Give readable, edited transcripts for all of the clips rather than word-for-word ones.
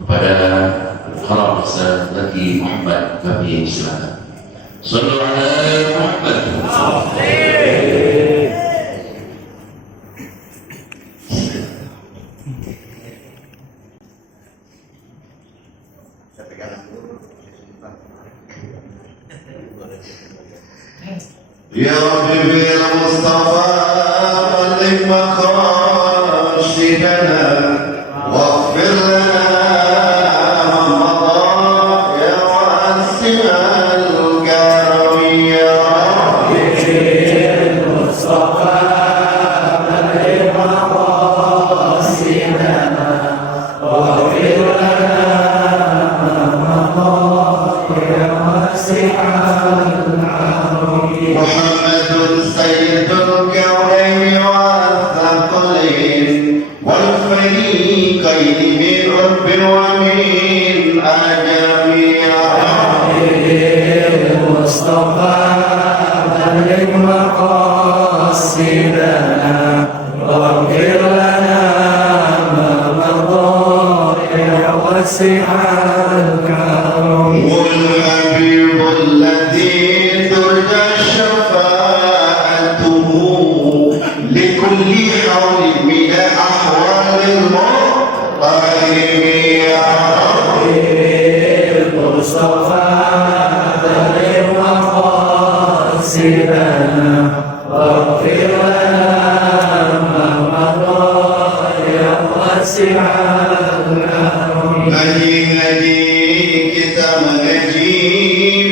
kepada Al-Farah Ustaz Laki Muhammad kami silakan. Sallu ala Muhammad. Ya Rabbi Mustafa balik maqasidana waghfir lana ma madha ya wasi'al karim ya Rabbi Mustafa balik maqasidana waghfir lana ma madha ya wasi'al محمد سيد الكونين والثقلين والفريقين من عرب ومن أجم يا ربي المصطفى بلغ مقاصدنا واغفر لنا ما مضى يا واسع الكرم والحبيب الذي لكل حول من أحوال المطهرين يا ربي المصطفى بلغ مقاصدنا واغفر لنا ما مضى يا واسع الكرم ngaji kita mengaji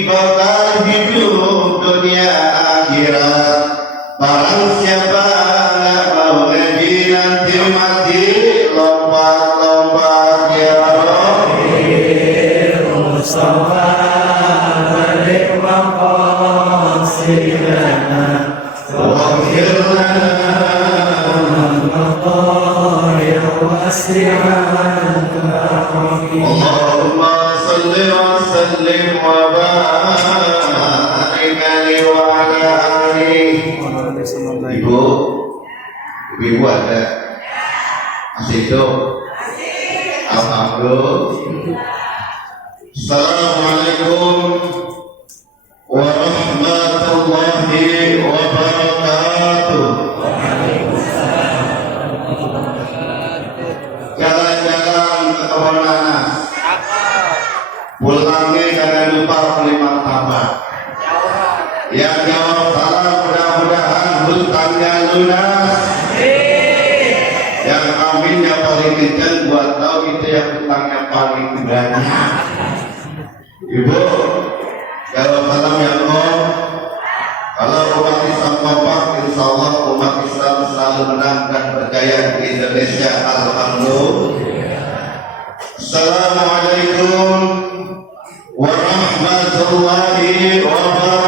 bakal hidup dunia akhirat. Barang siapa nggak mau ngaji nanti mati lompat-lompat ya Rabbi Mustafa balik maqasidana waghfir lana ma madha ya wasi'al karam. Allahumma salli wa sallim wa barik alaihi wa ala alihi. Ibu ada masih itu alhamdulillah. Assalamualaikum warahmatullahi wabarakatuh. Jalan-jalan ke kebun nanas, pulangnya jangan lupa beli martabak. Yang jawab salah mudah-mudahan hutangnya lunas. Yang aminnya paling kencang buat tahu itu yang hutangnya paling banyak. Ibu, jawab salam ya Allah. Kalau umat Islam kompak, insya Allah umat Islam selalu menang dan berjaya di Indonesia. Alhamdulillah. Assalamualaikum warahmatullahi wabarakatuh.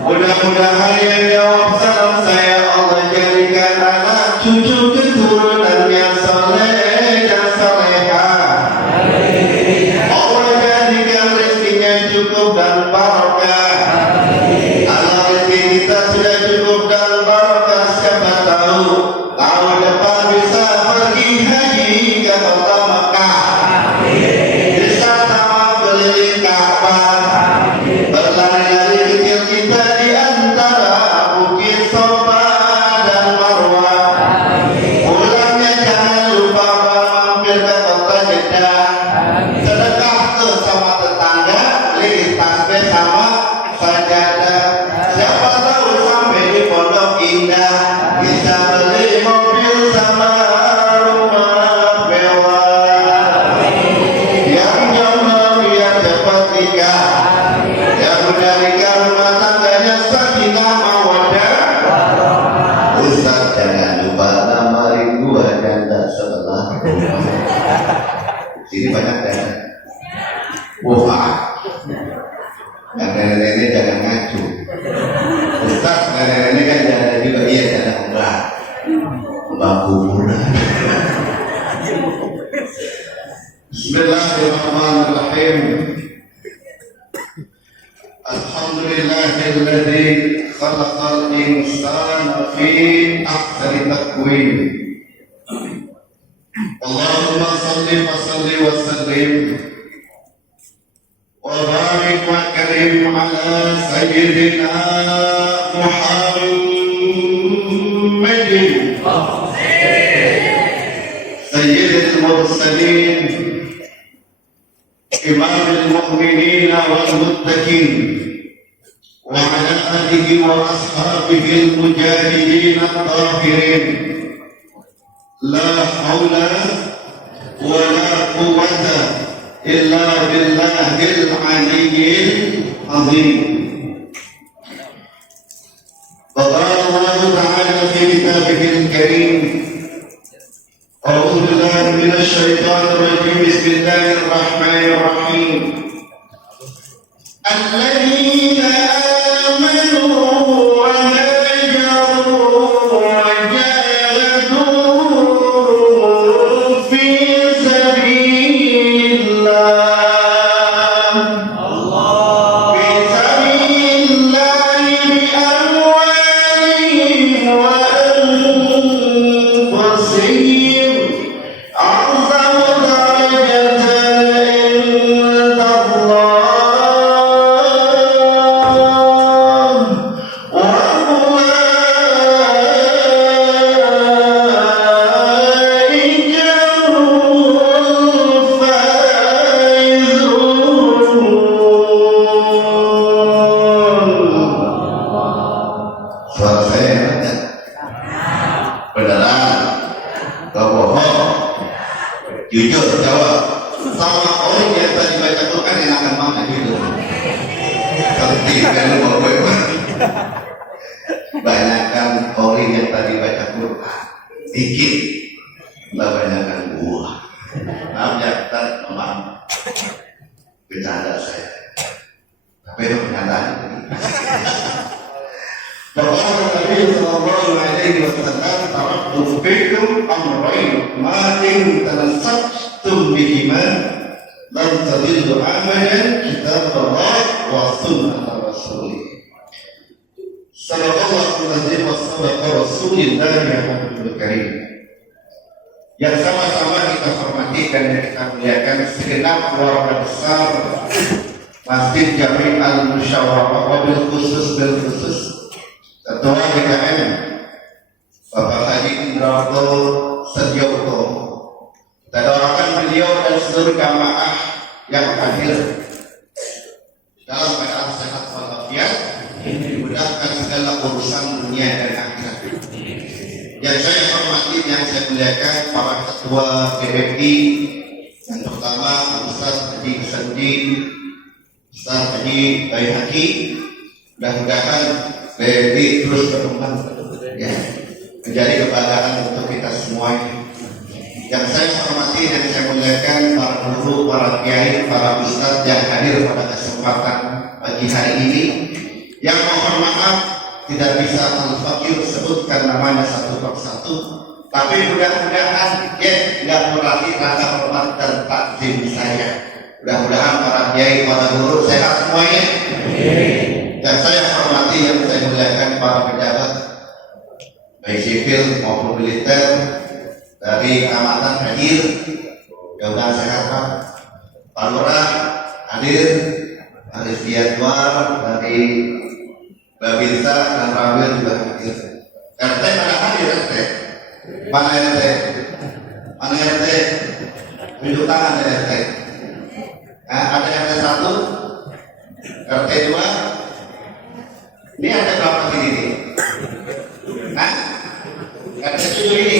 Mudah-mudahan yang jawab salam saya Allah jadikan anak cucu keturunannya saleh dan saleha. Allah jadikan rezekinya cukup dan barokah. Allah rezeki kita sudah cukup dan barokah, siapa tahu tahun depan bisa pergi haji ke kota Mekah. Bisa sama keliling Ka'bah. Berlari-lari kecil kita di antara Bukit Sofa dan Marwah. Pulangnya jangan lupa mampir ke kota Jeddah. Sedekah ke sama tetangga, beli tasbih sama sajadah. Siapa tahu sampai di Pondok Indah bisa beli mobil sama rumah mewah. Yang jomblo biar cepat nikah. Yang udah nikah rumah tangganya sakinah mawaddah. Ustaz jangan lupa namarin gua janda sebelah rumah. Sini banyak janda. Wah, yang nenek-nenek jangan ngacu. Ustaz nenek-nenek kan janda juga, iya janda umrah. Mbak kuburan. Bismillahirrahmanirrahim. Alhamdulillahilladzi khalaqal insana fi ahsani taqwim. Allahumma salli wa sallim wa barik wa karim ala sayyidina Muhammadin sayyidil mursalin imamil mu'minin wal muttaqin wa ala alihi wa ashabihi al mujahidin at-tahirin. La haula wa la quwwata illa billahil aliyyil azim. Qala Allah ta'ala fi kitabihil karim, a'udzu billahi minasy syaithanir rajim, bismillahir rahmanir rahim. Alladzina amanu wa hajaru wa jahadu fi sabilillah, fi sabilillah bi amwalihim wa anfusihim a'zamu darajatan inda Allah. Suara saya enak? Beneran? Gak bohong? Jujur jawab. Sama orang yang tadi baca Quran enakan mana jujur? Seperti kan lu bawa banyakkan orang yang tadi baca Quran dikit, banyakkan buah. Maaf ya, kita memang bercanda saya, tapi itu kenyataan. Bapak Nabi sallallahu alaihi wasallam, taraktu fikum amrayn ma in tamassaktum bihima lan tadillu abadan, kitab Allah wa sunnah Rasulih. Sallallahu alaihi wasallam Rasulillah Muhammadul Karim. Yang sama-sama kita hormati dan kita muliakan segenap keluarga besar Masjid Jami' Al-Musyawarah, wabil khusus Ketua GKM Bapak Haji Indrato Sedioto. Kita doakan beliau dan seluruh jamaah yang hadir dalam keadaan sehat walafiat, dimudahkan segala urusan dunia dan akhirat. Yang saya hormati, yang saya muliakan para ketua PBI, yang pertama Ustaz Haji Sandin, Ustaz Haji Bayhaqi. Mudah-mudahan PBI terus berkembang ya, menjadi kebanggaan untuk kita semuanya. Yang saya hormati dan saya muliakan para guru, para kiai, para ustadz yang hadir pada kesempatan pagi hari ini. Yang mohon maaf tidak bisa Al-Fakir sebutkan namanya satu persatu, tapi mudah-mudahan ya nggak mengurangi rasa hormat dan takzim saya. Mudah-mudahan para kiai, para guru sehat semuanya. Yang saya hormati, yang saya muliakan para pejabat baik sipil maupun militer dari kecamatan hadir, mudah-mudahan sehat Pak. Pak Lurah hadir, Arif Diadwar dari Babinsa dan Rawil juga hadir. RT pada hadir RT. Mana RT? Mana RT? Tunjuk tangan dari RT. Nah, ada RT 1, RT 2. Ini ada berapa sini nih? Nah, RT 7 ini.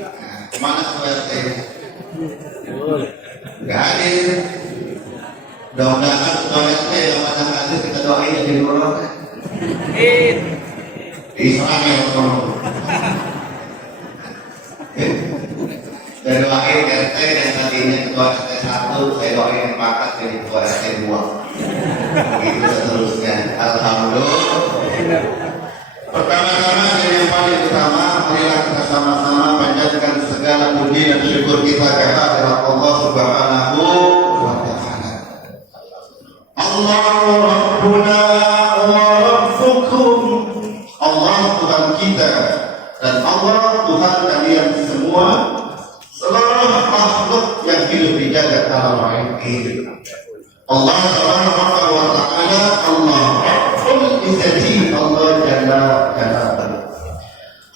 Nah, mana tuh RT? Gak hadir. Mudah-mudahan ketua RT yang pada hadir kita doain jadi nurul. Israel tolong. Saya doain RT yang tadinya ketua RT 1, saya doain pangkat jadi ketua RT 2. Begitu seterusnya. Alhamdulillah. Pertama-tama dan yang paling utama, marilah kita sama-sama panjatkan segala puji dan syukur kita kehadirat Allah Subhanahu wa Ta'ala. Allahu Rabbuna wa Rabbukum Allah Tuhan kita dan Allah Tuhan kalian semua, seluruh makhluk yang hidup di jagat alam ini. Allah Subhanahu wa taala, Allah Rabbul Izzati, Allah Jalla Jalaluhu.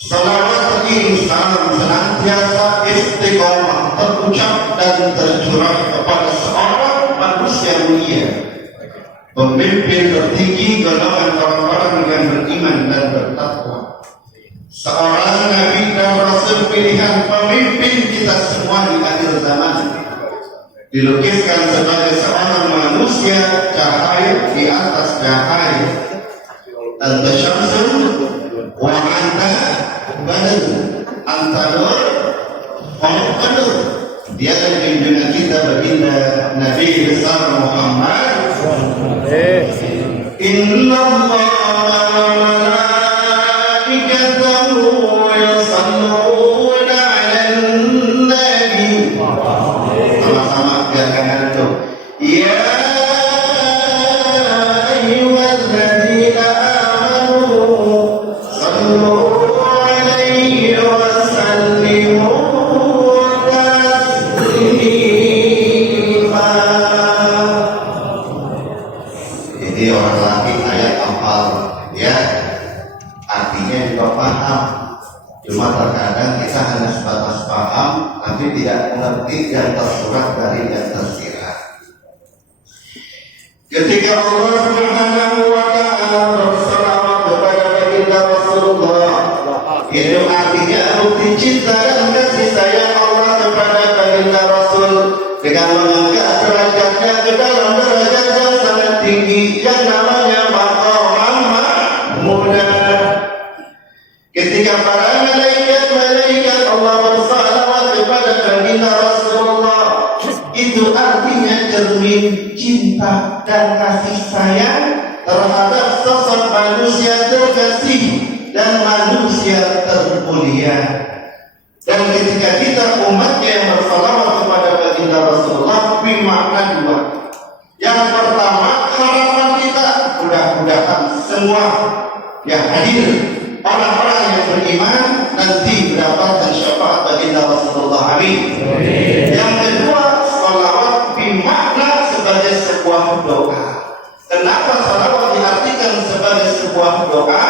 Salawat salam senantiasa istiqomah terucap dan tercurah kepada seorang manusia mulia, pemimpin tertinggi golongan orang-orang yang beriman dan bertakwa, seorang nabi dan rasul pilihan, pemimpin kita semua di akhir zaman, dilukiskan sebagai seorang manusia cahaya di atas cahaya. Anta syamsun wa anta badr, anta nur wa badr. Dia adalah junjungan kita baginda Nabi besar Muhammad. Inna Allaha wa malaikatahu yusalluna 'alan nabi. Sama-sama gerakan itu. Ya ayyuhalladzina amanu sallu 'alaihi wa sallimu taslima. Jadi orang laki ayat hafal ya, artinya juga paham. Cuma terkadang kita hanya sebatas paham tapi tidak mengerti yang tersurat dari yang tersirat. Ketika Allah Subhanahu wa taala bersalawat kepada baginda Rasulullah, itu artinya bukti cinta dan kasih sayang Allah kepada baginda Rasul dengan mengangkat derajatnya ke dalam derajat yang sangat tinggi yang namanya maqam mahmudah. Ketika para malaikat Allah bersalawat kepada baginda Rasulullah, itu artinya cermin cinta dan kasih sayang terhadap sosok manusia terkasih dan manusia termulia. Dan ketika kita umatnya yang bersalawat kepada baginda Rasulullah, bermakna dua. Yang pertama, harapan kita mudah-mudahan semua yang hadir, orang-orang yang beriman nanti mendapatkan syafaat baginda Rasulullah. Amin. Yang kedua, salawat bermakna sebagai sebuah doa. Kenapa salawat diartikan sebagai sebuah doa?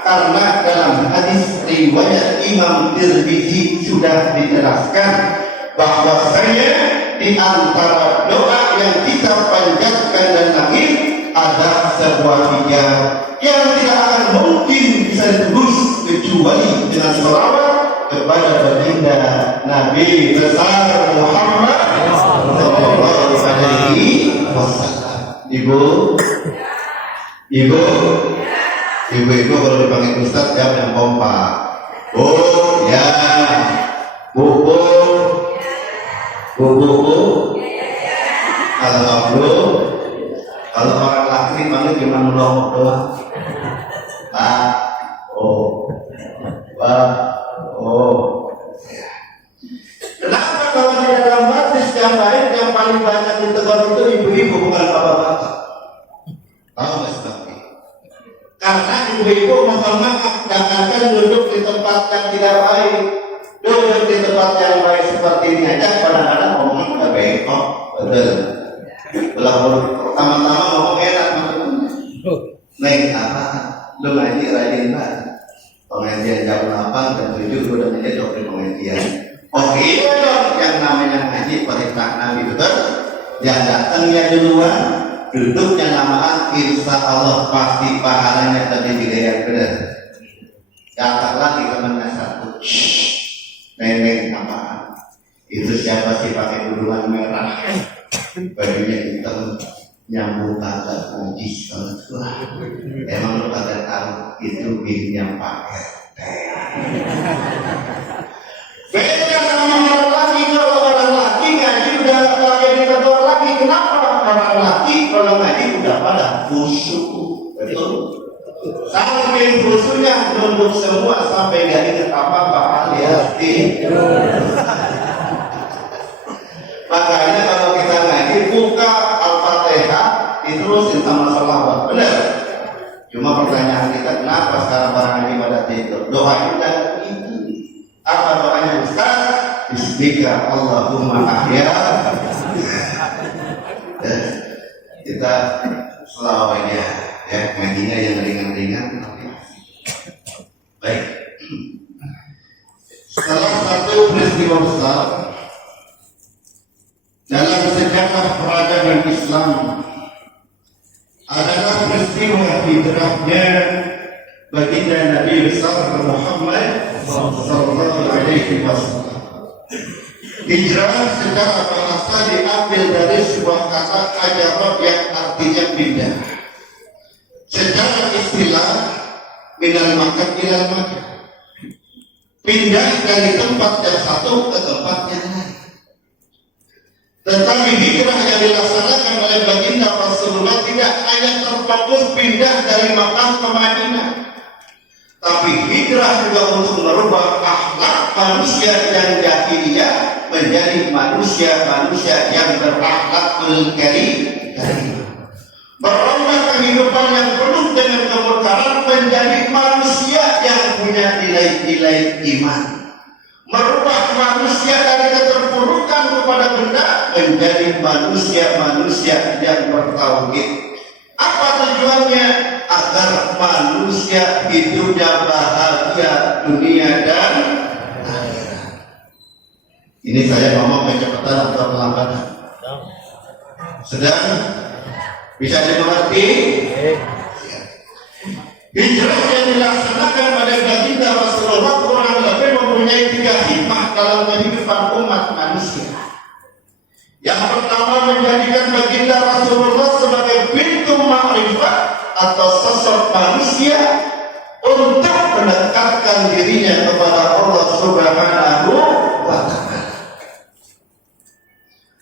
Karena dalam hadis riwayat Imam Tirmizi sudah dijelaskan bahwasanya di antara doa yang kita panjatkan dan langit ada sebuah hijab yang tidak akan mungkin bisa ditebus kecuali dengan salawat kepada baginda Nabi besar Muhammad sallallahu alaihi wasallam. Ibu kalau dipanggil Ustaz jawab yang kompak. Oh ya, bu. Alhamdulillah. Kalau orang laki dipanggil cuma melongok doang. Kenapa kalau di dalam hadis yang lain yang paling banyak ditegur itu ibu-ibu bukan bapak-bapak? Tahu nggak sebabnya? Karena ibu-ibu mohon maaf, jangankan duduk di tempat yang tidak baik, duduk di tempat yang baik seperti ini aja kadang-kadang ngomong udah bengkok, betul. Pertama-tama ngomong enak, neng apa? Lu ngaji rajin banget. Pengajian jam 8 dan 7 udah menjadi di pengajian. Oke dong, yang namanya ngaji perintah Nabi betul. Yang datang ya duluan, duduknya lamaan, insya Allah pasti pahalanya lebih gede yang benar. Datang lagi temannya satu, nenek apaan? Itu siapa sih pakai duluan merah, bajunya hitam, nyambung kagak najis banget. Emang lu kagak tahu itu bininya pakai teh. Beda sama orang laki. Kalau orang laki ngaji udah kayak ditegur lagi. Kenapa? Orang laki kalau ngaji udah pada khusyuk, betul. Saking khusyuknya nunduk semua sampai gak inget apa-apa alias tidur. Makanya kalau kita ngaji buka diterusin sama salawat, benar. Cuma pertanyaan kita, kenapa sekarang barang itu. Doanya udah itu. Apa doanya Ustaz? Bismika Allahumma ahya. Kita selawatnya ya, ngajinya yang ringan-ringan. Baik. Salah satu peristiwa besar dalam sejarah peradaban Islam adalah peristiwa hijrahnya baginda Nabi besar Muhammad sallallahu alaihi wasallam. Hijrah secara bahasa diambil dari sebuah kata hajarah yang artinya pindah. Secara istilah minal makan ilal makan, pindah dari tempat yang satu ke tempat yang lain. Tetapi hijrah yang dilaksanakan oleh baginda Rasulullah tidak hanya terfokus pindah dari Makkah ke Madinah, tapi hijrah juga untuk merubah akhlak manusia yang jahiliyah menjadi manusia-manusia yang berakhlakul karim. Merubah kehidupan yang penuh dengan kemungkaran menjadi manusia yang punya nilai-nilai iman. Merubah manusia dari keterpurukan kepada benda menjadi manusia-manusia yang bertauhid. Apa tujuannya? Agar manusia hidupnya bahagia dunia dan akhirat. Ini saya ngomong kecepatan atau kelambatan? Sedang bisa dimengerti? Hijrah yang dilaksanakan pada baginda Rasulullah kurang lebih mempunyai 3 hikmah dalam kehidupan umat manusia. Yang pertama, menjadikan baginda Rasulullah sebagai pintu ma'rifat atau sosok manusia untuk mendekatkan dirinya kepada Allah Subhanahu wa Ta'ala.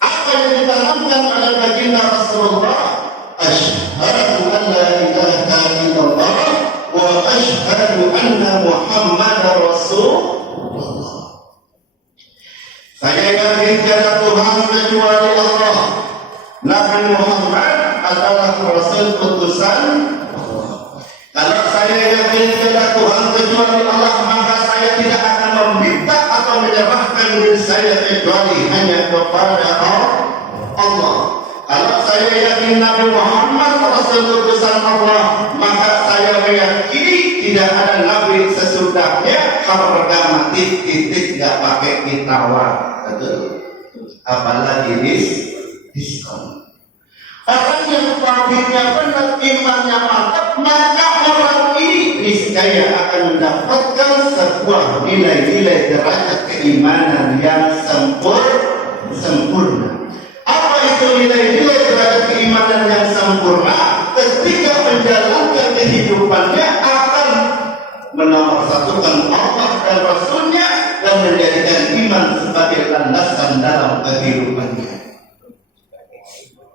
Apa yang ditanamkan oleh baginda Rasulullah? Asyhadu an la ilaha illallah wa asyhadu anna Muhammadar Rasulullah. Saya yakin tiada Tuhan kecuali Allah. Nabi Muhammad adalah Rasul utusan Allah. Kalau saya yakin tiada Tuhan kecuali Allah, maka saya tidak akan meminta atau menyerahkan diri saya kecuali hanya kepada Allah. Kalau saya yakin Nabi Muhammad Rasul utusan Allah, maka saya meyakini tidak ada Nabi sesudahnya. Harga mati titik nggak pakai ditawar, betul? Apalagi diskon. Orang yang tauhidnya benar, imannya mantap, maka orang ini niscaya akan mendapatkan sebuah nilai-nilai derajat keimanan yang sempurna. Apa itu nilai-nilai derajat keimanan yang sempurna? Ketika menjalankan kehidupannya akan menomorsatukan Allah dan Rasulnya dan menjadikan iman sebagai landasan dalam kehidupannya.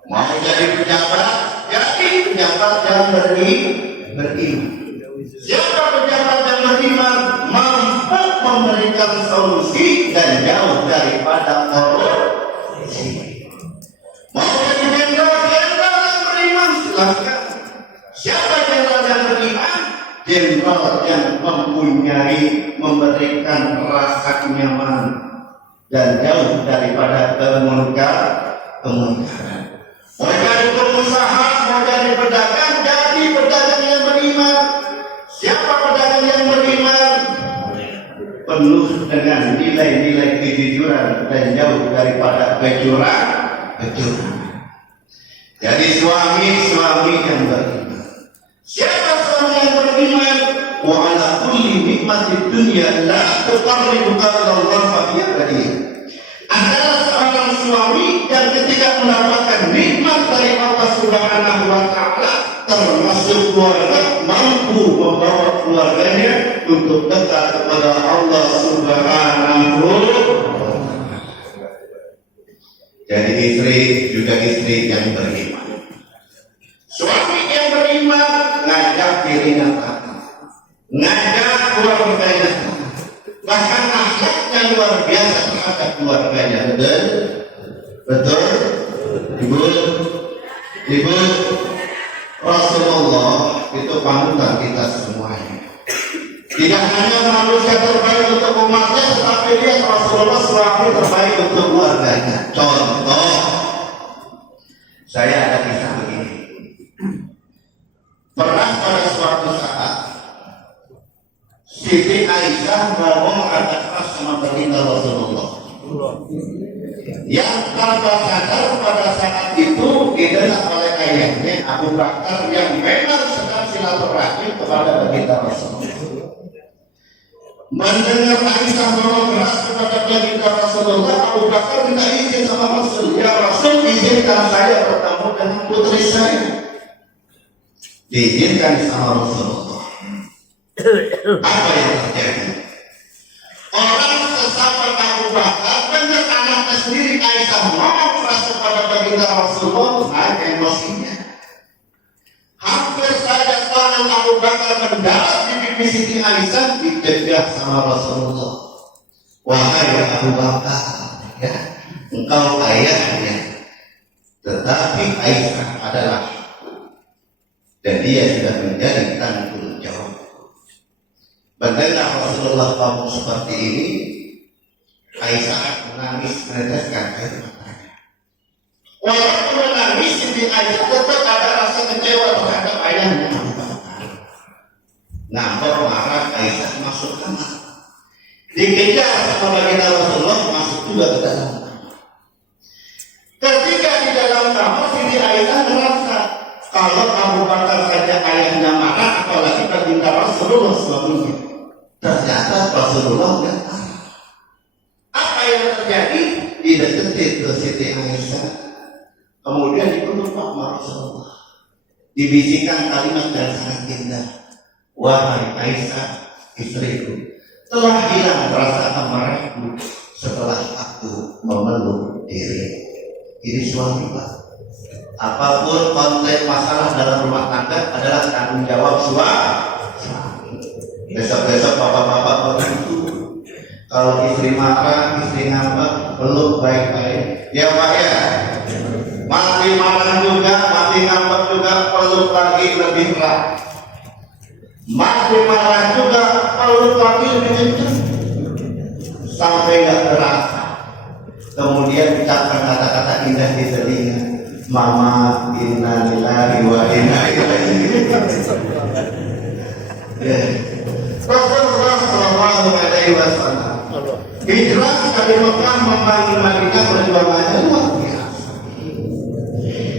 Mau jadi pejabat, jadi pejabat yang beriman. Siapa pejabat yang beriman mampu memberikan solusi dan jauh daripada korupsi. Mau jadi jenderal yang beriman, silahkan. Siapa jenderal yang beriman? Jenderal yang mempunyai, memberikan rasa nyaman dan jauh daripada kemungkaran. Mau jadi pengusaha, mau jadi pedagang, jadi pedagang yang beriman. Siapa pedagang yang beriman? Penuh dengan nilai-nilai kejujuran dan jauh daripada kecurangan. Jadi suami yang beriman. Siapa suami yang beriman? Wa ala kulli nikmatid dunya la tuqarribuka Allah fa hiya badiyah. Adalah seorang suami yang ketika mendapatkan nikmat dari Allah Subhanahu wa Ta'ala, termasuk keluarga, mampu membawa keluarganya untuk dekat kepada Allah Subhanahu wa Ta'ala. Jadi istri yang beriman. Suami yang beriman ngajak dirinya taat, ngajak keluarganya, bahkan akhlaknya luar biasa terhadap keluarganya. Betul? Ibu Rasulullah itu panutan kita semuanya. Tidak hanya manusia terbaik untuk umatnya, tetapi dia Rasulullah suami terbaik untuk keluarganya. Contoh, saya ada kisah begini. Pernah pada suatu saat Siti Aisyah ngomong kata keras sama baginda Rasulullah. Yang tanpa sadar pada saat itu didengar oleh ayahnya Abu Bakar yang memang sedang silaturahim kepada baginda Rasulullah. Mendengar Aisyah ngomong keras kepada baginda Rasulullah, Abu Bakar minta izin sama Rasul. Ya Rasul, izinkan saya bertemu dengan putri saya. Diizinkan sama Rasulullah. Apa yang terjadi? Orang sesama Abu Bakar dengar anaknya sendiri Aisyah ngomong keras kepada baginda Rasulullah, naik emosinya. Hampir saja tangan Abu Bakar mendarat di pipi Siti Aisyah, dicegah sama Rasulullah. Wahai Abu Bakar, ya, engkau ayahnya, tetapi Aisyah adalah dan dia sudah menjadi tanggung jawab. Mendengar Rasulullah ngomong seperti ini, Aisyah menangis meneteskan air matanya. Walaupun menangis, Siti Aisyah tetap ada rasa kecewa terhadap ayahnya. Ngambek marah, Aisyah masuk kamar. Dikejar sama baginda Rasulullah, masuk juga ke dalam kamar. Ketika di dalam kamar, Siti Aisyah merasa kalau Abu Bakar saja ayahnya marah, apalagi baginda Rasulullah suaminya. Ternyata Rasulullah tidak marah. Apa yang terjadi? Dideketin ke Siti Aisyah, kemudian dipeluk sama Rasulullah. Dibisikkan kalimat yang sangat indah. Wahai Aisyah, istriku, telah hilang rasa amarahku setelah aku memeluk diri. Ini suami, Pak. Apapun konteks masalah dalam rumah tangga adalah tanggung jawab suami. Besok-besok bapak-bapak begitu. Kalau istri marah, istri ngambek, peluk baik-baik. Ya Pak ya. Mati marah juga, mati ngambek juga, peluk lagi lebih erat. Mati marah juga, peluk lagi lebih kencang. Sampai nggak terasa. Kemudian ucapkan kata-kata indah di telinga. Mama, inna lillahi wa inna ilaihi Rasulullah sallallahu alaihi wasallam hijrah dari Mekah membangun Madinah, perjuangannya luar biasa.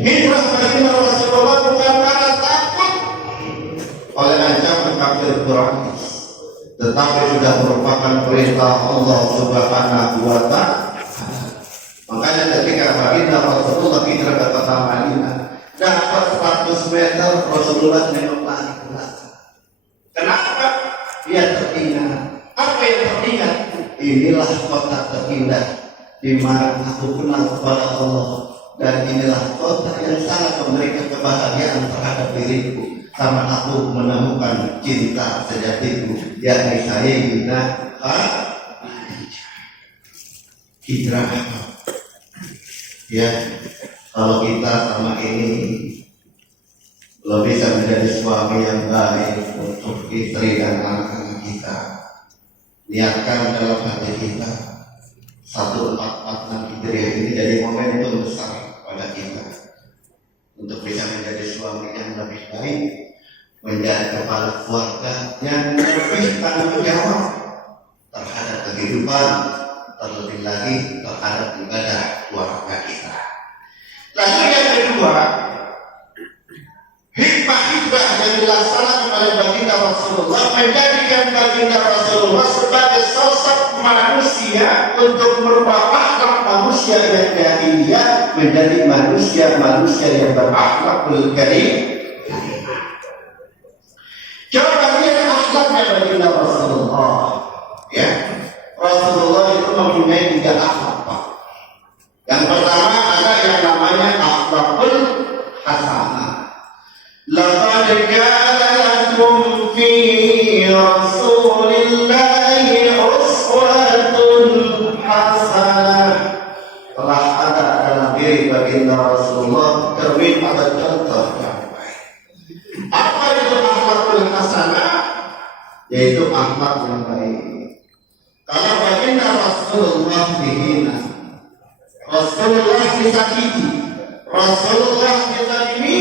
Hijrah Madinah Rasulullah bukan karena takut oleh ancaman kafir Quraisy, tetapi sudah merupakan perintah Allah Subhanahu wa Ta'ala. Makanya ketika baginda Rasulullah hijrah ke kota Madinah, dapat 100 meter Rasulullah nengok lagi ke belakang. Kenapa? Dia teringat. Apa yang teringat? Inilah kota terindah di mana aku kenal kepada Allah, dan inilah kota yang sangat memberikan kebahagiaan terhadap diriku karena aku menemukan cinta sejatiku, yakni Sayyidina Khadijah. Hijrah. Ya, kalau kita sama ini belum bisa menjadi suami yang baik untuk istri dan anak-anak kita, niatkan dalam hati kita 1446 Hijriah ini jadi momentum besar pada kita untuk bisa menjadi suami yang lebih baik, menjadi kepala keluarga yang lebih tanggung jawab terhadap kehidupan, terlebih lagi terhadap ibadah keluarga kita. Lalu yang kedua, hikmah hijrah yang dilaksanakan oleh baginda Rasulullah menjadikan baginda Rasulullah sebagai sosok manusia untuk merubah akhlak manusia yang jahiliyah menjadi manusia yang berakhlakul karim. Coba lihat akhlaknya baginda Rasulullah. Ya, Rasulullah itu mempunyai 3 akhlak, Pak. Yang pertama ada yang namanya akhlakul hasanah. Laqad kana lakum fi Rasulillahi uswatun hasanah. Telah ada dalam diri baginda Rasulullah cermin pada contoh yang baik. Apa itu akhlakul hasanah? yaitu akhlak yang baik. Kalau baginda Rasulullah dihina, Rasulullah disakiti, Rasulullah dizalimi,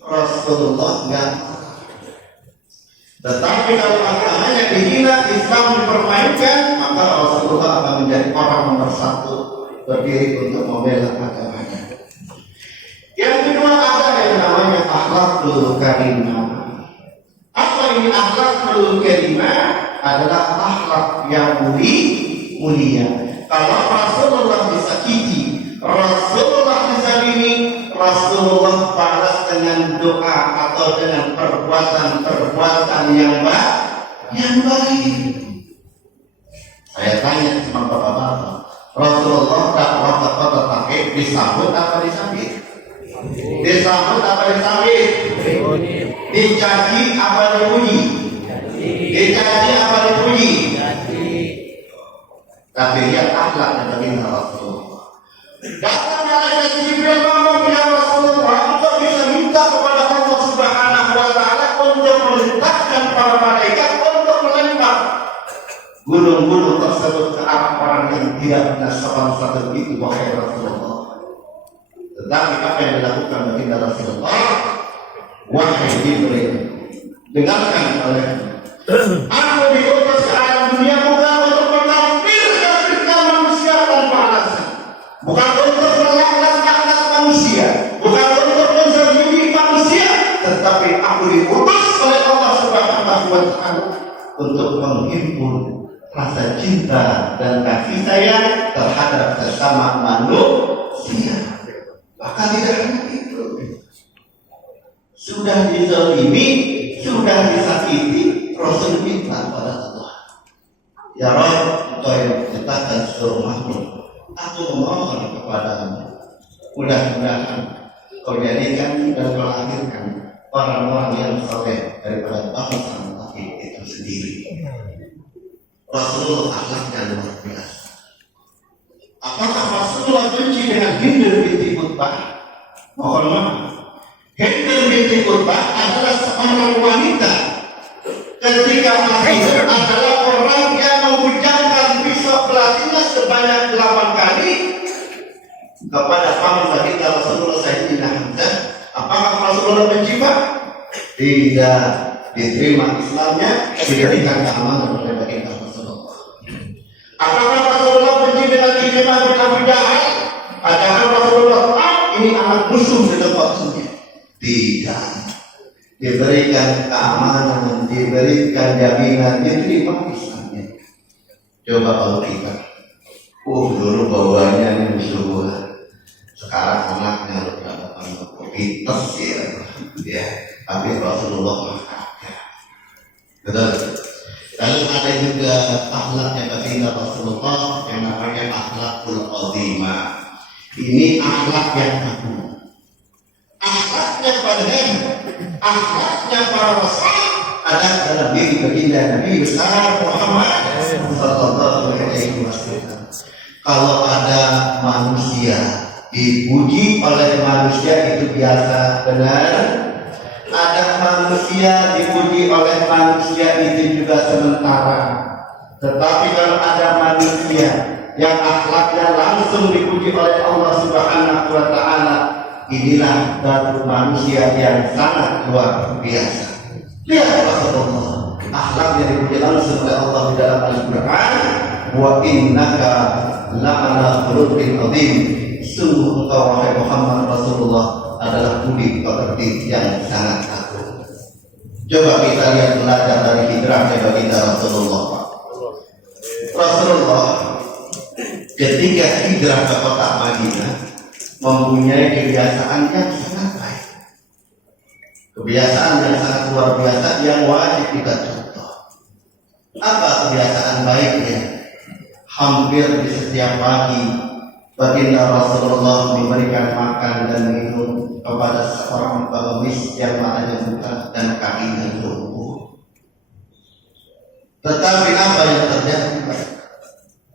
Rasulullah enggak. Tetapi kalau agamanya dihina, Islam dipermainkan, maka Rasulullah akan menjadi orang nomor satu berdiri untuk membela agamanya. Yang kedua ada yang namanya akhlakul karimah. Apa ini akhlakul karimah? Adalah akhlak yang mulia. Kalau Rasulullah disakiti, Rasulullah dizalimi, Rasulullah balas dengan doa atau dengan perbuatan-perbuatan yang baik. Saya tanya sama bapak-bapak, Rasulullah dakwah kepada takib disambut apa disambit? Disambut apa disambit? Dicaci apa dipuji? Dicaci apa dipuji? Tapi lihat akhlak dari Rasulullah. Datang malaikat Jibril ngomong ya Rasulullah, engkau bisa minta kepada Allah Subhanahu wa taala untuk memerintahkan para malaikat untuk melempar gunung-gunung tersebut ke arah orang yang tidak punya sopan satu itu, wahai Rasulullah. Tetapi apa yang dilakukan baginda Rasulullah? Wahai Jibril, dengarkan olehmu. Aku diutus ke alam dunia bukan untuk menampilkan fitnah manusia tanpa alasan, bukan untuk melaknat manusia, bukan untuk menzalimi manusia, tetapi aku diutus oleh Allah Subhanahu wa taala untuk menghimpun rasa cinta dan kasih sayang terhadap sesama manusia. Bahkan tidak hanya itu, sudah dizalimi, sudah disakiti, Rasul minta pada Allah, ya Rabb, engkau yang menciptakan seluruh makhluk, aku memohon kepadamu, mudah-mudahan kau jadikan dan melahirkan orang-orang yang saleh daripada bangsa laki itu sendiri. Rasulullah akhlaknya luar biasa. Apakah Rasulullah benci dengan Hindu binti Utbah? Mohon maaf, Hindu binti Utbah adalah seorang wanita ketika akhir adalah orang yang membujangkan pisau belatinya sebanyak 8 kali kepada paman baginda Rasulullah Sayyidina Hamzah. Apakah Rasulullah benci Pak? Tidak. Diterima Islamnya, diberikan keamanan oleh baginda Rasulullah. Apakah Rasulullah benci dengan Ikrimah bin Abi Jahal? Padahal Rasulullah ini anak musuh di tempatnya. Tidak. Diberikan keamanan, diberikan jaminan, diterima Islamnya. Coba kalau kita, dulu bawanya musuhan, sekarang anaknya berapa pites ya, tapi Rasulullah mengatakan, betul. Lalu ada juga akhlaknya baginda Rasulullah yang namanya akhlakul azimah. Ini akhlak yang agung. Akhlaknya padahal akhlaknya para rasul ada dalam diri baginda Nabi besar Muhammad sallallahu alaihi wasallam. Kalau ada manusia dipuji oleh manusia itu biasa, benar. Ada manusia dipuji oleh manusia itu juga sementara. Tetapi kalau ada manusia yang akhlaknya langsung dipuji oleh Allah Subhanahu wa taala, inilah baru manusia yang sangat luar biasa. Lihat Rasulullah, akhlaknya dipuji langsung oleh Allah di dalam Al-Quran. Wa innaka la'ala khuluqin azim. Sungguh engkau wahai Muhammad Rasulullah adalah budi pekerti yang sangat agung. Coba kita lihat belajar dari hijrahnya baginda Rasulullah. Rasulullah ketika hijrah ke kota Madinah mempunyai kebiasaan yang sangat baik, kebiasaan yang sangat luar biasa yang wajib kita contoh. Apa kebiasaan baiknya? Hampir di setiap pagi baginda Rasulullah memberikan makan dan minum kepada seorang pengemis yang matanya buta dan kakinya lumpuh. Tetapi apa yang terjadi?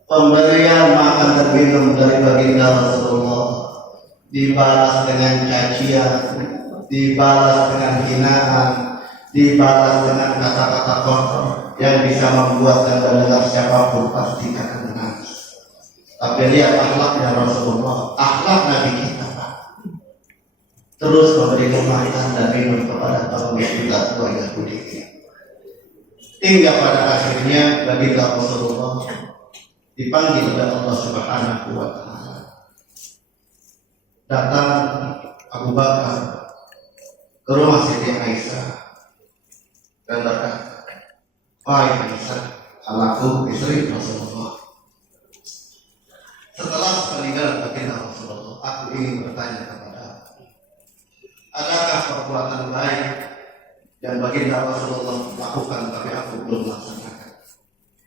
Pemberian makan dan minum dari baginda Rasulullah dibalas dengan cacian, dibalas dengan hinaan, dibalas dengan kata-kata kotor yang bisa membuat dan mendengar siapapun pasti akan menangis. Tapi lihat akhlaknya Rasulullah, akhlak Nabi kita, Pak. Terus memberikan makan dan minum kepada pengemis buta tua Yahudi. Hingga pada akhirnya baginda Rasulullah dipanggil oleh Allah Subhanahu wa Ta'ala. Datang Abu Bakar ke rumah Siti Aisyah dan berkata, "Wahai Aisyah, anakku istri Rasulullah, setelah peninggalan baginda Rasulullah, aku ingin bertanya kepada, adakah perbuatan baik yang baginda Rasulullah lakukan tapi aku belum laksanakan?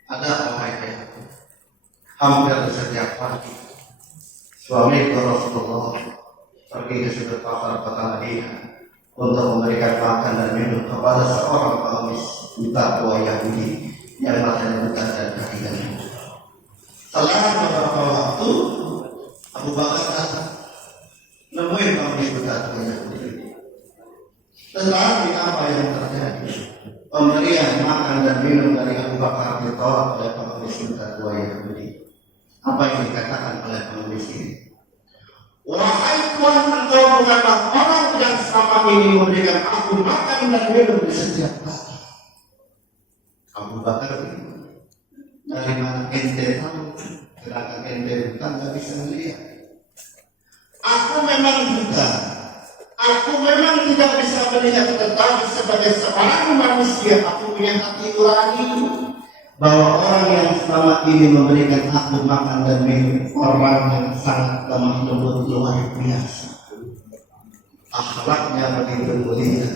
Ada wahai ayahku, hampir setiap pagi suami Rasulullah pergi ke sudut pasar kota Madinah untuk memberikan makan dan minum kepada seorang pengemis buta tua Yahudi yang matanya buta dan kakinya buta. Setelah beberapa waktu, Abu Bakar datang nemuin pengemis buta tua Yahudi. Tetapi apa yang terjadi? Pemberian makan dan minum dari Abu Bakar ditolak oleh pengemis buta tua Yahudi. Apa yang dikatakan oleh pengemis ini? Wahai Tuhan, engkau bukanlah orang yang selama ini memberikan aku makan dan minum di setiap pagi. Abu Bakar bingung. Dari mana ente tahu? Sedangkan ente buta nggak bisa melihat. Aku memang buta. Aku memang tidak bisa melihat, tetapi sebagai seorang manusia aku punya hati nurani. Bahwa orang yang selama ini memberikan aku makan dan minum, orang yang sangat lemah lembut luar biasa. Akhlaknya begitu mulia,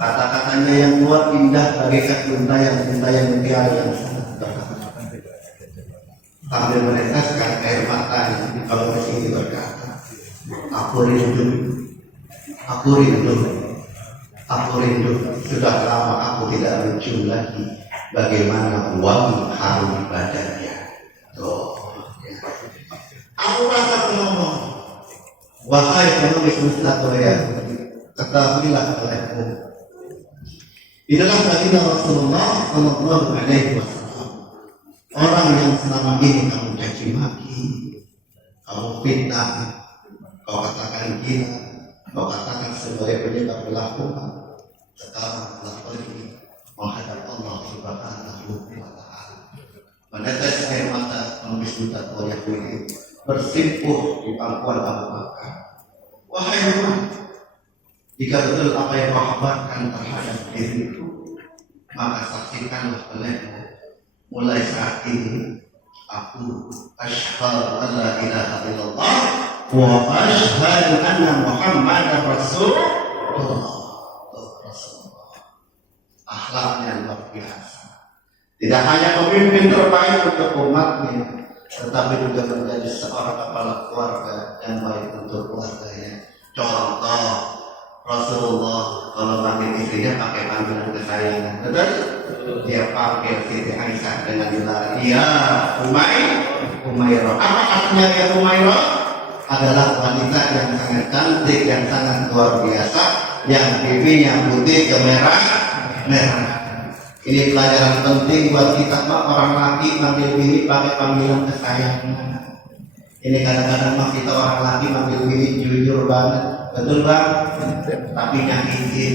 kata-katanya yang luar indah bagaikan untayan-untayan mutiara yang sangat berharga. Sambil meneteskan air matanya, kalau di sini berkata, aku rindu, sudah lama aku tidak mencium lagi bagaimana wangi harum badannya. Tuh. Aku rasa ngomong, wahai penulis Mustafa, ketahuilah olehmu, inilah baginda Rasulullah Sallallahu Alaihi Wasallam, orang yang selama ini kamu caci maki, kamu fitnah, kau katakan gila, kau katakan sebagai penyebab kelakuan, sekarang telah pergi menghadap Allah Subhanahu wa Ta'ala. Menetes air mata pengemis buta tua Yahudi bersimpuh di pangkuan Abu Bakar. Wahai Tuhan, jika betul apa yang kau kabarkan terhadap diriku, maka saksikanlah olehmu. Mulai saat ini aku asyhadu an la ilaha illallah wa asyhadu anna Muhammadar Rasulullah. Akhlaknya luar biasa. Tidak hanya pemimpin terbaik untuk umatnya, tetapi juga menjadi seorang kepala keluarga yang baik untuk keluarganya. Contoh, Rasulullah kalau panggil istrinya pakai panggilan kesayangan, betul? Dia panggil Siti Aisyah dengan gelar dia Umairah. Apa artinya dia Umairah? Adalah wanita yang sangat cantik, yang sangat luar biasa, yang pipinya putih kemerah. Ini pelajaran penting buat kita, Pak. Orang laki manggil bini pakai panggilan kesayangan. Ini kadang-kadang mah kita orang laki manggil bini jujur banget, betul Bang? Tapi nyakitin.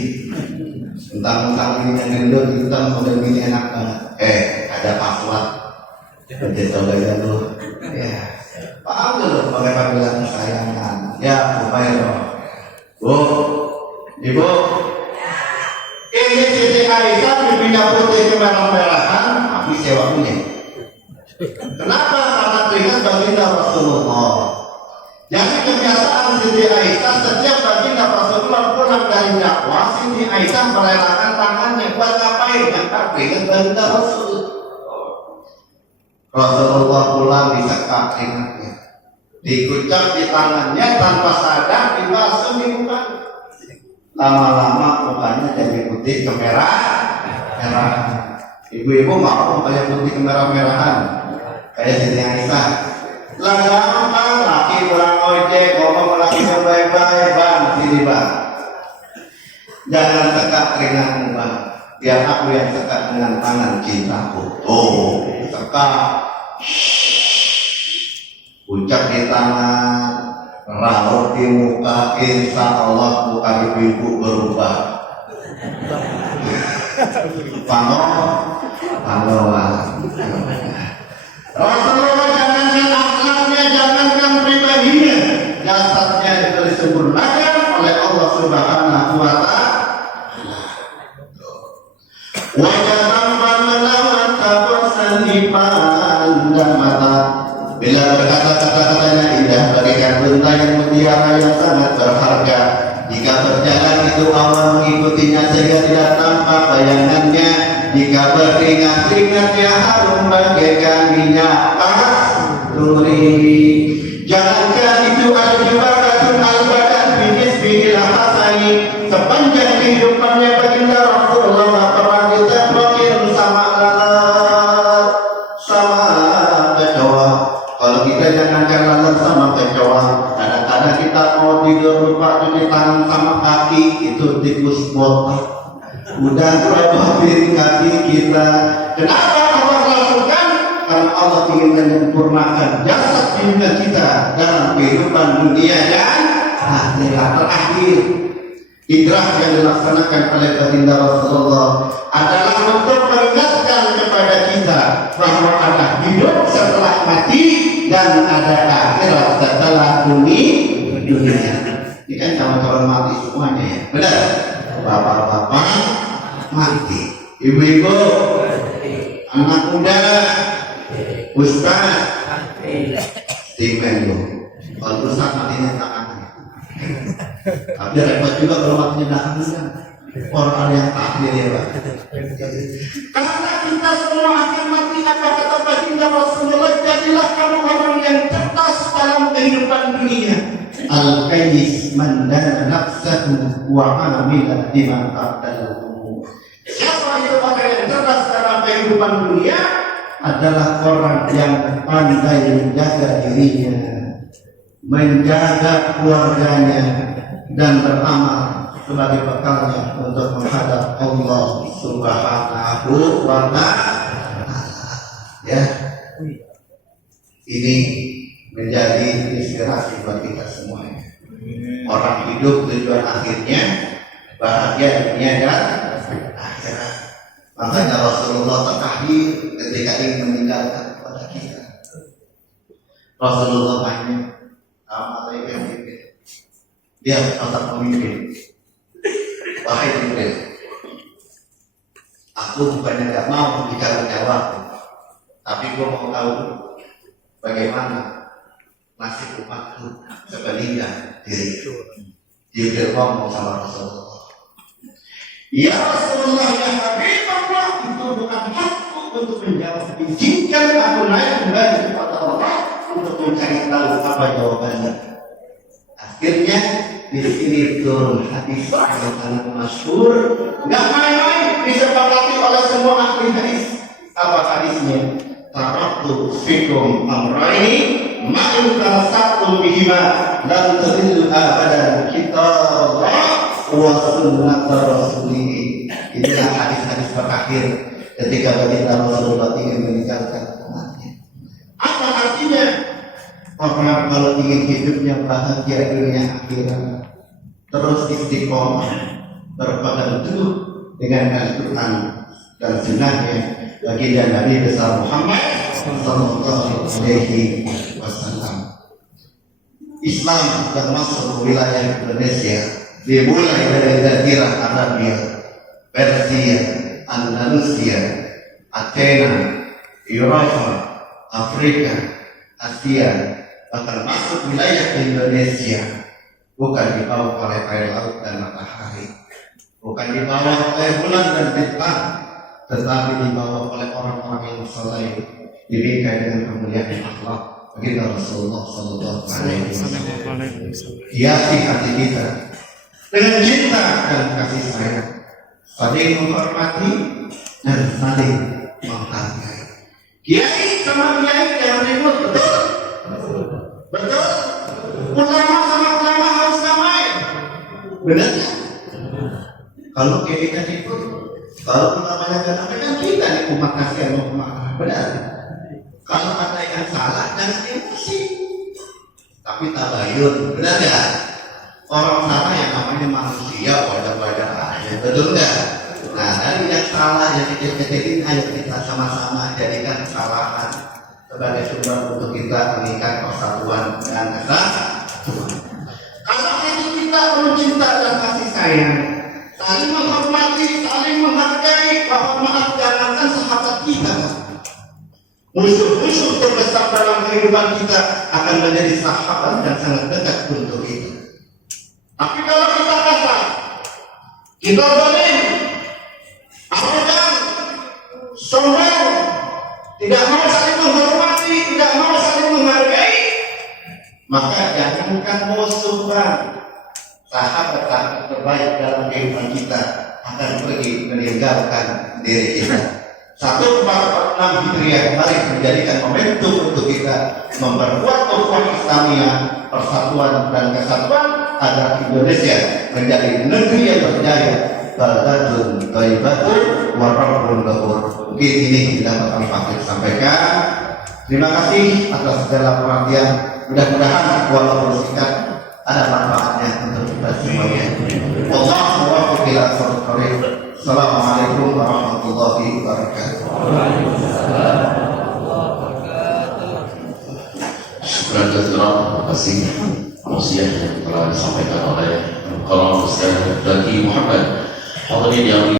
Entah-entah bini yang gendut, kita manggil bini enak banget. Ada password. Begitu gaya lu. Ya, paham dulu pakai panggilan kesayangan. Ya, Umairah. Bu, Ibu. Ini Siti Aisyah dipindah putih ke merah-merahan, tapi sewanya. Kenapa? Karena teringat baginda Rasulullah. Jadi kebiasaan Siti Aisyah setiap baginda Rasulullah pulang dari dakwah, Siti Aisyah merelakan tangannya buat ngapain? Karena teringat baginda Rasul. Rasulullah pulang disekap keringatnya, dikucap di tangannya tanpa sadar, dibasuh di mukanya. Lama-lama mukanya jadi putih kemerah-merahan. Ibu-ibu mau kayak putih kemerah-merahan kayak Siti Aisyah. Lah gampang, laki pulang ojek, ngomong laki baik-baik, Bang, sini Bang. Jangan sekat dengan umat. Biar aku yang sekat dengan tangan cintaku. Oh, sekat. Ucap di tangan, raut di muka, insya Allah muka ibu-ibu berubah. Panoa. Rasulullah jangankan akhlaknya, jangankan pribadinya, jasadnya itu disempurnakan oleh Allah Subhanahu wa Ta'ala. Wajah tanpa melawan kawasan di pandang mata. Bila berkata kata-katanya indah bagaikan benda yang mutiara yang sangat berharga. Jika berjalan itu awal mengikutinya sehingga tidak tampak bayangannya. Jika beringat-ingat dia harum bagaikan minyak kasturi. Jangankan itu al-jubaratun al-badan binisbihil hasani. Sepanjang kehidupannya baginda Rasulullah pernah ditembrokin sama lalat, sama kecoa. Kalau kita jangankan lalat sama kecoa, kadang-kadang kita mau tidur lupa cuci tangan sama kaki, itu tikus botak. Udah berapa piring kaki kita. Kenapa Allah lakukan? Karena Allah ingin menyempurnakan jasad dunia kita dalam kehidupan dunia dan akhirat terakhir. Hijrah yang dilaksanakan oleh baginda Rasulullah adalah untuk mengingatkan kepada kita bahwa ada hidup setelah mati dan ada akhirat setelah dunia. Ini kan kawan-kawan mati semuanya ya. Benar? Bapak-bapak mati, ibu-ibu, anak muda, ustaz, stipendu. Kalau ustaz matinya tangannya. Tapi repot juga kalau matinya tangannya. Orang yang takdir ya Pak. Karena kita semua akan mati, apa kata baginda Rasulullah, jadilah kamu orang yang cerdas dalam kehidupan dunia. Al-Qayyis man dana nafsahu wa amila bima qaddalahu. Siapa itu orang yang cerdas dalam kehidupan dunia? Adalah orang yang pandai menjaga dirinya, menjaga keluarganya, dan beramal sebagai bekalnya untuk menghadap Allah Subhanahu wa Ta'ala. Ya, ini menjadi inspirasi buat kita semuanya. Orang hidup tujuan akhirnya bahagia dunia dan akhirat. Makanya Rasulullah terakhir ketika ingin meninggalkan kepada kita, Rasulullah banyak malaikat Jibril. Dia tetap memimpin. Wahai Jibril, aku bukannya tidak mau bicara jawab, tapi gue mau tahu bagaimana nasib umatku sebaliknya diriku. Jibril ngomong sama Rasulullah, ya Rasulullah, ya Habib Allah, itu bukan hakku untuk menjawab. Izinkan aku naik kembali kepada Allah untuk mencari tahu apa jawabannya. Akhirnya di sini turun hadis yang sangat masyhur, nggak main-main, disepakati oleh semua ahli hadis. Apa hadisnya? Taraktu fikum amraini ma'in tamassakum bihima lan tadillu abadan, kitabullah wa sunnat rasulih. Inilah hadis-hadis terakhir ketika baginda Rasulullah ingin meninggalkan umatnya. Apa artinya? Orang kalau ingin hidupnya bahagia dunia akhirat, terus istiqomah, berpegang teguh dengan Al-Quran dan sunnahnya baginda Nabi besar Muhammad sallallahu alaihi wasallam. Islam sudah masuk ke wilayah Indonesia, dimulai dari Jazirah Arabia, Persia, Andalusia, Athena, Eropa, Afrika, Asia, bahkan masuk wilayah Indonesia. Bukan dibawa oleh air laut dan matahari, bukan dibawa oleh bulan dan bintang, tetapi dibawa oleh orang-orang yang saleh, dibingkai dengan kemuliaan akhlak baginda Rasulullah sallallahu alaihi wasallam. Hiasi hati kita dengan cinta dan kasih sayang, saling menghormati dan saling menghargai. Kiai sama kiai yang ribut, betul? Betul? Ulama sama ulama harus damai, benar? Kalau kita itu, kalau namanya kan kita nih umat kasihan mau kemana? Benar. Kalau ada yang salah jangan emosi, tapi tabayun, benar nggak? Orang salah yang namanya manusia wajar-wajar aja, betul nggak? Nah dari yang salah yang kecil-kecil ini ayo kita sama-sama jadikan kesalahan sebagai sumber untuk kita meningkat persatuan dan kesatuan. Kalau itu kita perlu cinta dan kasih sayang, saling menghormati, saling menghargai, bahwa maaf jangankan sahabat kita, musuh-musuh terbesar dalam kehidupan kita akan menjadi sahabat yang sangat dekat untuk kita. Tapi kalau kita kasar, kita zalim, arogan, sombong, tidak mau saling menghormati, tidak mau saling menghargai, maka jangankan musuh, sahabat terbaik dalam kehidupan kita akan pergi meninggalkan diri kita. 1446 Hijriah kemarin menjadikan momentum untuk kita memperkuat ukhuwah Islamiyah, persatuan dan kesatuan agar Indonesia menjadi negeri yang berjaya, baldatun thayyibatun wa rabbun ghafur. Mungkin ini kita akan sampaikan. Terima kasih atas segala perhatian. Mudah-mudahan walaupun singkat ada manfaatnya untuk kita semuanya. Wallahu muwaffiq ila aqwamit thoriq. Assalamualaikum warahmatullahi wabarakatuh. Syukur jazakallah, terima kasih wasiat yang telah disampaikan oleh Al-Qalam Ustaz Zaki Muhammad. Hadirin yang